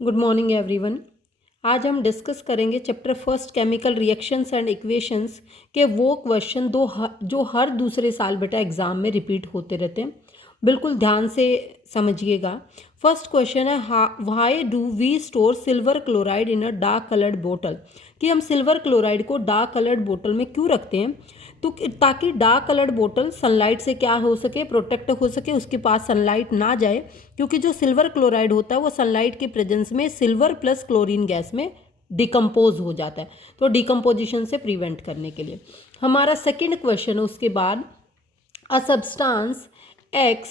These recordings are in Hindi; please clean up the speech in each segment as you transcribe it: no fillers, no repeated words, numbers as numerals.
Good morning everyone. आज हम डिस्कस करेंगे chapter first chemical reactions and equations के वो क्वेश्चन जो हर दूसरे साल बेटा एग्जाम में रिपीट होते रहते हैं। बिल्कुल ध्यान से समझिएगा। फर्स्ट क्वेश्चन है why do we store silver chloride in a dark coloured बोतल, कि हम सिल्वर क्लोराइड को डार्क कलर्ड बोतल में क्यों रखते हैं। तो ताकि डार्क कलर्ड बोतल सनलाइट से क्या हो सके, प्रोटेक्ट हो सके, उसके पास सनलाइट ना जाए, क्योंकि जो सिल्वर क्लोराइड होता है वो सनलाइट के प्रेजेंस में सिल्वर प्लस क्लोरीन गैस में डिकम्पोज हो जाता है, तो डिकम्पोजिशन से प्रिवेंट करने के लिए। हमारा सेकंड क्वेश्चन है उसके बाद, a substance x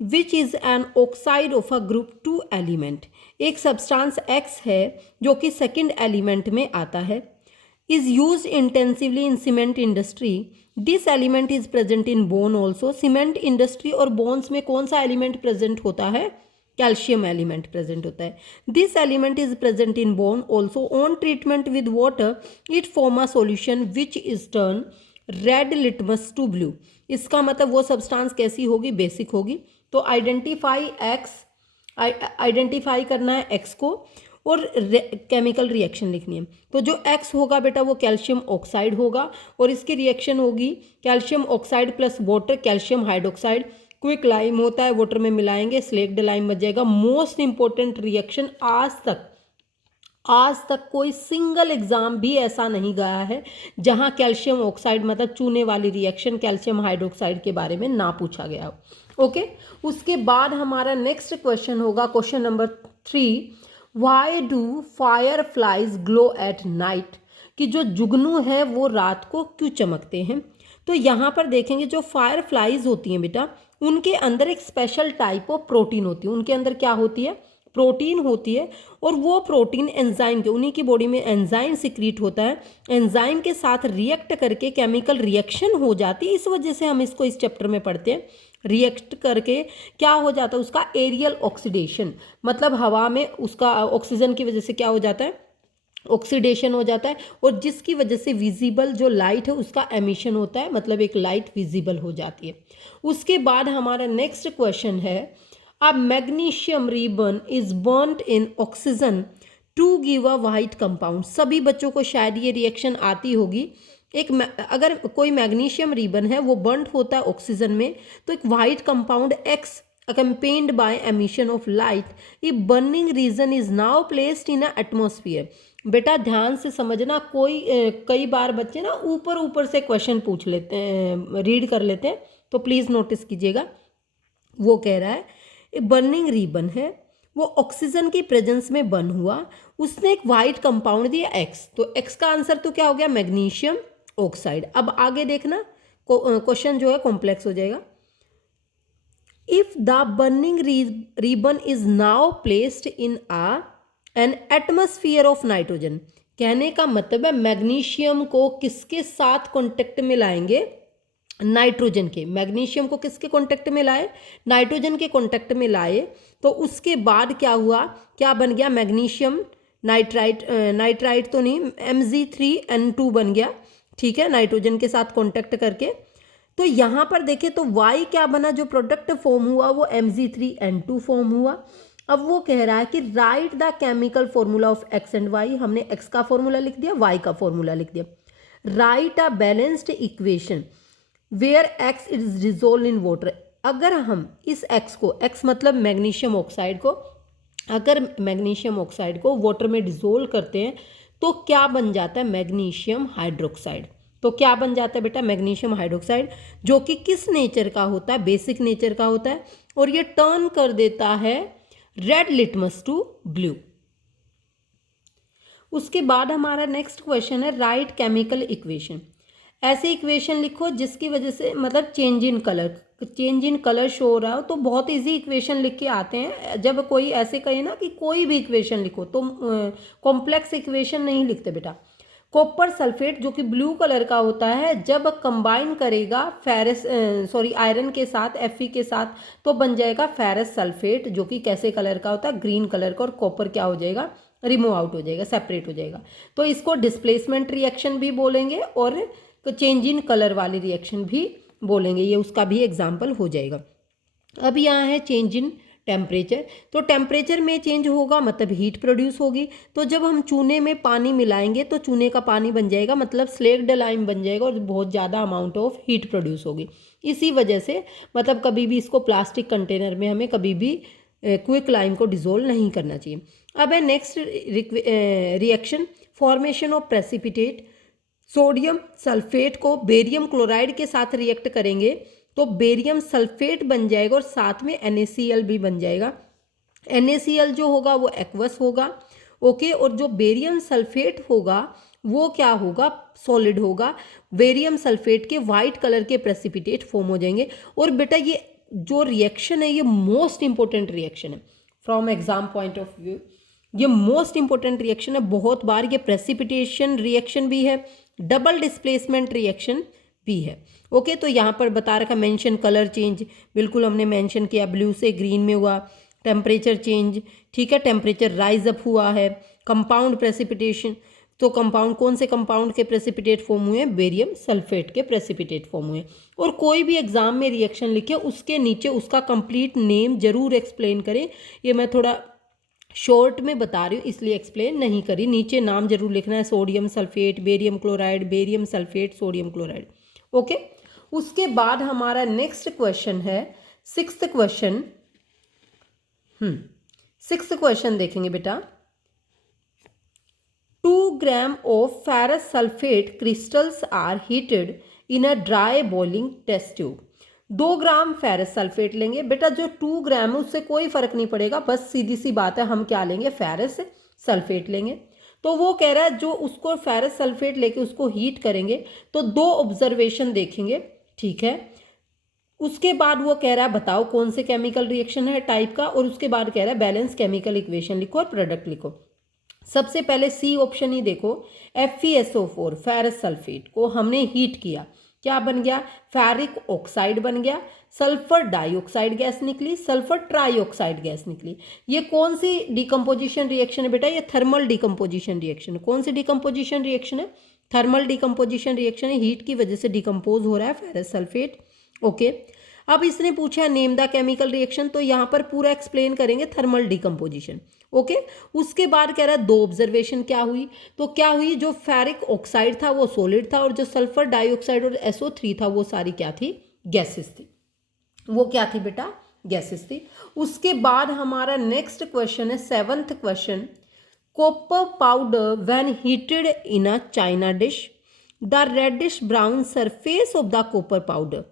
which is an oxide of a group 2 element, एक सब्सटेंस एक्स है जो कि सेकंड एलिमेंट में आता है, is used intensively in cement industry. This element is present in bone also. Cement industry और bones में कौन सा element present होता है? कैल्शियम एलिमेंट प्रेजेंट होता है। This element is present in bone also. On treatment with water it form a solution which is turn red litmus to blue. इसका मतलब वो सब्सटेंस कैसी होगी? बेसिक होगी। तो आइडेंटिफाई एक्स, आइडेंटिफाई करना है एक्स को और केमिकल रिएक्शन लिखनी है। तो जो एक्स होगा बेटा वो कैल्शियम ऑक्साइड होगा और इसकी रिएक्शन होगी calcium oxide plus water, calcium hydroxide. Quick lime होता है, वाटर में मिलाएंगे, स्लेक्ड लाइम बच जाएगा। मोस्ट इंपॉर्टेंट रिएक्शन, आज तक कोई सिंगल एग्जाम भी ऐसा नहीं गया है जहां कैल्शियम ऑक्साइड मतलब चूने वाली रिएक्शन कैल्शियम हाइड्रोक्साइड के बारे में ना पूछा गया हो। ओके, उसके बाद हमारा नेक्स्ट क्वेश्चन होगा question number 3, why do fire flies glow at night, कि जो जुगनू है वो रात को क्यों चमकते हैं। तो यहाँ पर देखेंगे जो फायर फ्लाइज होती हैं बेटा, उनके अंदर एक स्पेशल टाइप ऑफ प्रोटीन होती है। उनके अंदर क्या होती है? प्रोटीन होती है, और वो प्रोटीन एंजाइम के, उन्हीं की बॉडी में एंजाइम सिक्रीट होता है, एंजाइम के साथ रिएक्ट करके केमिकल रिएक्शन हो जाती है। इस वजह से हम इसको इस चैप्टर में पढ़ते हैं। रिएक्ट करके क्या हो जाता है? उसका एरियल ऑक्सीडेशन, मतलब हवा में उसका ऑक्सीजन की वजह से क्या हो जाता है? ऑक्सीडेशन हो जाता है, और जिसकी वजह से विजिबल जो लाइट है उसका एमिशन होता है, मतलब एक लाइट विजिबल हो जाती है। उसके बाद हमारा नेक्स्ट क्वेश्चन है, a magnesium ribbon is burned in oxygen to give a white compound. सभी बच्चों को शायद ये रिएक्शन आती होगी। अगर कोई मैग्नीशियम रिबन है वो बर्न होता है ऑक्सीजन में, तो एक white compound x accompanied by emission of light, if burning region is now placed in a atmosphere। बेटा ध्यान से समझना, कई बार बच्चे ना ऊपर ऊपर से क्वेश्चन पूछ लेते हैं, रीड कर लेते हैं, तो प्लीज़ नोटिस कीजिएगा। वो कह रहा है बर्निंग रिबन है, वो ऑक्सीजन की प्रेजेंस में बर्न हुआ, उसने एक वाइट कंपाउंड दिया एक्स, तो एक्स का आंसर तो क्या हो गया? Magnesium oxide. अब आगे देखना, क्वेश्चन जो है कॉम्प्लेक्स हो जाएगा। If the burning ribbon is now placed in an atmosphere of nitrogen, कहने का मतलब है मैग्नीशियम को किसके साथ कांटेक्ट में लाएंगे? नाइट्रोजन के। मैग्नीशियम को किसके कांटेक्ट में लाए? नाइट्रोजन के कांटेक्ट में लाए, तो उसके बाद क्या हुआ? क्या बन गया? मैग्नीशियम नाइट्राइट, नाइट्राइट तो नहीं, Mg3N2 बन गया। ठीक है, नाइट्रोजन के साथ कांटेक्ट करके। तो यहाँ पर देखें तो Y क्या बना? जो प्रोडक्ट फॉर्म हुआ वो Mg3N2 फॉर्म हुआ। अब वो कह रहा है कि right the chemical formula of X and Y. हमने एक्स का फॉर्मूला लिख दिया, वाई का फॉर्मूला लिख दिया। Right a balanced equation where X is dissolve in water. अगर हम इस एक्स को, एक्स मतलब मैग्नीशियम ऑक्साइड को, अगर मैग्नीशियम ऑक्साइड को वाटर में डिजोल्व करते हैं तो क्या बन जाता है? Magnesium hydroxide. तो क्या बन जाता है बेटा? मैग्नीशियम हाइड्रोक्साइड, जो कि किस नेचर का होता है? बेसिक नेचर का होता है, और ये टर्न कर देता है रेड लिटमस टू ब्लू। उसके बाद हमारा नेक्स्ट क्वेश्चन है, राइट केमिकल इक्वेशन। ऐसे इक्वेशन लिखो जिसकी वजह से मतलब चेंज इन कलर शो हो रहा हो। तो बहुत इजी इक्वेशन लिख के आते हैं। जब कोई ऐसे कहे ना कि कोई भी इक्वेशन लिखो, तो कॉम्प्लेक्स इक्वेशन नहीं लिखते बेटा। कॉपर सल्फेट जो कि ब्लू कलर का होता है, जब कंबाइन करेगा आयरन के साथ, Fe के साथ, तो बन जाएगा फेरस सल्फेट, जो कि कैसे कलर का होता है? ग्रीन कलर का। और कॉपर क्या हो जाएगा? रिमूव आउट हो जाएगा, सेपरेट हो जाएगा। तो इसको डिस्प्लेसमेंट रिएक्शन भी बोलेंगे और चेंज इन कलर वाली रिएक्शन भी बोलेंगे। ये उसका भी एग्जाम्पल हो जाएगा। अब यहाँ है चेंज इन टेम्परेचर। तो टेम्परेचर में चेंज होगा मतलब हीट प्रोड्यूस होगी। तो जब हम चूने में पानी मिलाएंगे तो चूने का पानी बन जाएगा मतलब स्लेक्ड लाइम बन जाएगा और बहुत ज़्यादा अमाउंट ऑफ हीट प्रोड्यूस होगी। इसी वजह से मतलब कभी भी इसको प्लास्टिक कंटेनर में हमें कभी भी क्विक लाइम को डिजोल्व नहीं करना चाहिए। अब है next reaction, formation of precipitate. Sodium sulphate को बेरियम क्लोराइड के साथ रिएक्ट करेंगे तो बेरियम सल्फेट बन जाएगा और साथ में NaCl भी बन जाएगा। NaCl जो होगा वो एक्वस होगा, ओके, और जो बेरियम सल्फेट होगा वो क्या होगा, सॉलिड होगा। बेरियम सल्फेट के वाइट कलर के प्रेसिपिटेट फॉर्म हो जाएंगे। और बेटा ये जो रिएक्शन है ये मोस्ट इंपॉर्टेंट रिएक्शन है from exam point of view. ये मोस्ट इंपॉर्टेंट रिएक्शन है, बहुत बार ये प्रेसिपिटेशन रिएक्शन भी है, डबल डिस्प्लेसमेंट रिएक्शन भी है। ओके, तो यहाँ पर बता रखा मेंशन कलर चेंज, बिल्कुल हमने मेंशन किया, ब्लू से ग्रीन में हुआ। टेम्परेचर चेंज, ठीक है, टेम्परेचर राइज अप हुआ है। कंपाउंड प्रेसिपिटेशन, तो कंपाउंड कौन से कंपाउंड के प्रेसिपिटेट फॉर्म हुए, बेरियम सल्फेट के प्रेसिपिटेट फॉर्म हुए। और कोई भी एग्जाम में रिएक्शन लिखे उसके नीचे उसका कंप्लीट नेम जरूर एक्सप्लेन करें। ये मैं थोड़ा शॉर्ट में बता रही हूँ इसलिए एक्सप्लेन नहीं करी, नीचे नाम जरूर लिखना है, sodium sulphate, barium chloride, barium sulphate, sodium chloride. Okay, उसके बाद हमारा नेक्स्ट क्वेश्चन है सिक्स्थ क्वेश्चन। सिक्स्थ क्वेश्चन देखेंगे बेटा। 2 gram of ferrous sulphate crystals are heated in a dry boiling test tube. 2 gram ferrous sulphate लेंगे बेटा, जो 2 ग्राम है उससे कोई फर्क नहीं पड़ेगा, बस सीधी सी बात है, हम क्या लेंगे, फेरस सल्फेट लेंगे। तो वो कह रहा है जो उसको फेरस सल्फेट लेके उसको हीट करेंगे तो 2 ऑब्जर्वेशन देखेंगे, ठीक है। उसके बाद वो कह रहा है बताओ कौन से केमिकल रिएक्शन है टाइप का, और उसके बाद कह रहा है बैलेंस केमिकल इक्वेशन लिखो और प्रोडक्ट लिखो। सबसे पहले सी ऑप्शन ही देखो, FeSO4 फेरस सल्फेट को हमने हीट किया, क्या बन गया, फेरिक ऑक्साइड बन गया, सल्फर डाइऑक्साइड गैस निकली, सल्फर ट्राइऑक्साइड गैस निकली। ये कौन सी डिकम्पोजिशन रिएक्शन है बेटा, ये थर्मल डिकम्पोजिशन रिएक्शन है। कौन सी डिकम्पोजिशन रिएक्शन है, थर्मल डिकम्पोजिशन रिएक्शन है, हीट की वजह से डिकम्पोज हो रहा है फेरस सल्फेट। ओके, अब इसने पूछा नेम द केमिकल रिएक्शन, तो यहाँ पर पूरा एक्सप्लेन करेंगे थर्मल डिकम्पोजिशन। ओके, उसके बाद कह रहा है 2 ऑब्जर्वेशन क्या हुई, तो क्या हुई, जो फेरिक ऑक्साइड था वो सॉलिड था और जो सल्फर डाइऑक्साइड और SO3 था वो सारी क्या थी, गैसेस थी। वो क्या थी बेटा, गैसेस थी। उसके बाद हमारा नेक्स्ट क्वेश्चन है 7th question, copper powder when heated in a china dish, the reddish brown surface of the copper powder.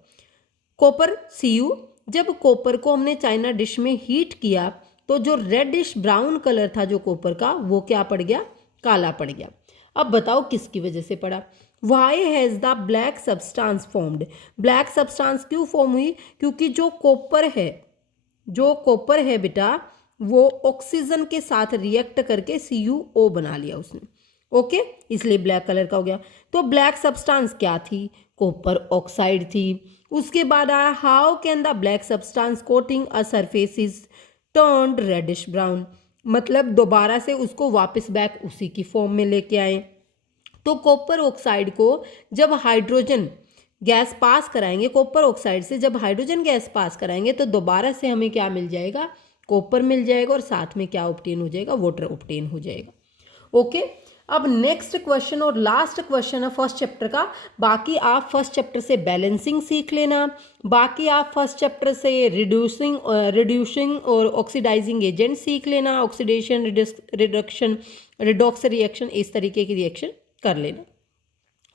Copper Cu, जब कॉपर को हमने चाइना डिश में हीट किया तो जो रेडिश ब्राउन कलर था जो कॉपर का वो क्या पड़ गया, काला पड़ गया। अब बताओ किसकी वजह से पड़ा, why has the black substance formed. Black substance क्यों फॉर्म हुई, क्योंकि जो कॉपर है बेटा वो ऑक्सीजन के साथ रिएक्ट करके CuO बना लिया उसने। ओके, इसलिए ब्लैक कलर का हो गया। तो ब्लैक सब्सटेंस क्या थी, कॉपर ऑक्साइड थी। उसके बाद आया how can the black substance coating a surface is turned reddish brown, मतलब दोबारा से उसको वापस बैक उसी की फॉर्म में लेके आए। तो कॉपर ऑक्साइड को जब हाइड्रोजन गैस पास कराएंगे, कॉपर ऑक्साइड से जब हाइड्रोजन गैस पास कराएंगे तो दोबारा से हमें क्या मिल जाएगा, कॉपर मिल जाएगा और साथ में क्या ऑब्टेन हो जाएगा, वाटर ऑब्टेन हो जाएगा। ओके, अब नेक्स्ट क्वेश्चन और लास्ट क्वेश्चन है फर्स्ट चैप्टर का। बाकी आप फर्स्ट चैप्टर से बैलेंसिंग सीख लेना, बाकी आप फर्स्ट चैप्टर से रिड्यूसिंग और ऑक्सीडाइजिंग एजेंट सीख लेना, ऑक्सीडेशन, रिडक्शन, रिडॉक्स रिएक्शन, इस तरीके की रिएक्शन कर लेना।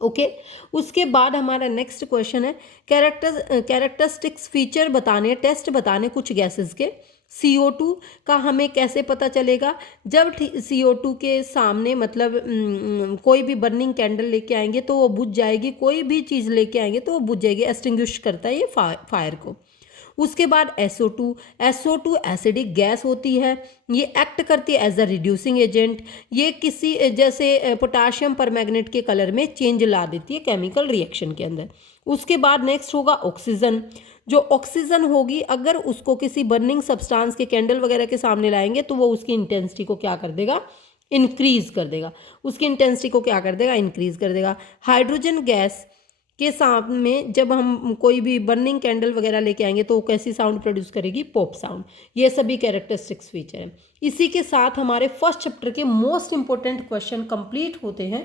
ओके, उसके बाद हमारा नेक्स्ट क्वेश्चन है कैरेक्टरिस्टिक्स फीचर बताने, टेस्ट बताने कुछ गैसेस के। CO2 का हमें कैसे पता चलेगा, जब CO2 के सामने मतलब कोई भी बर्निंग कैंडल लेके आएंगे तो वो बुझ जाएगी, कोई भी चीज़ लेके आएंगे तो वो बुझ जाएगी, एक्सटिंग्विश करता है ये फायर को। उसके बाद SO2 एसिडिक गैस होती है, ये एक्ट करती है एज अ रिड्यूसिंग एजेंट, ये किसी जैसे पोटाशियम परमैंगनेट के कलर में चेंज ला देती है केमिकल रिएक्शन के अंदर। उसके बाद नेक्स्ट होगा ऑक्सीजन, जो ऑक्सीजन होगी अगर उसको किसी बर्निंग सब्सटेंस के कैंडल वगैरह के सामने लाएंगे तो वो उसकी इंटेंसिटी को क्या कर देगा, इंक्रीज कर देगा, उसकी इंटेंसिटी को क्या कर देगा, इंक्रीज कर देगा। हाइड्रोजन गैस के सामने जब हम कोई भी बर्निंग कैंडल वगैरह लेके आएंगे तो वो कैसी साउंड प्रोड्यूस करेगी, पॉप साउंड। ये सभी कैरेक्टरिस्टिक्स फीचर हैं। इसी के साथ हमारे फर्स्ट चैप्टर के मोस्ट इंपॉर्टेंट क्वेश्चन कंप्लीट होते हैं।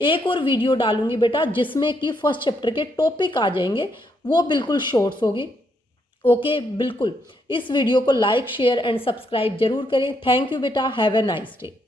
एक और वीडियो डालूंगी बेटा जिसमें कि फर्स्ट चैप्टर के टॉपिक आ जाएंगे, वो बिल्कुल शॉर्ट्स होगी। ओके बिल्कुल। इस वीडियो को लाइक शेयर एंड सब्सक्राइब जरूर करें। थैंक यू बेटा, हैव ए नाइस डे।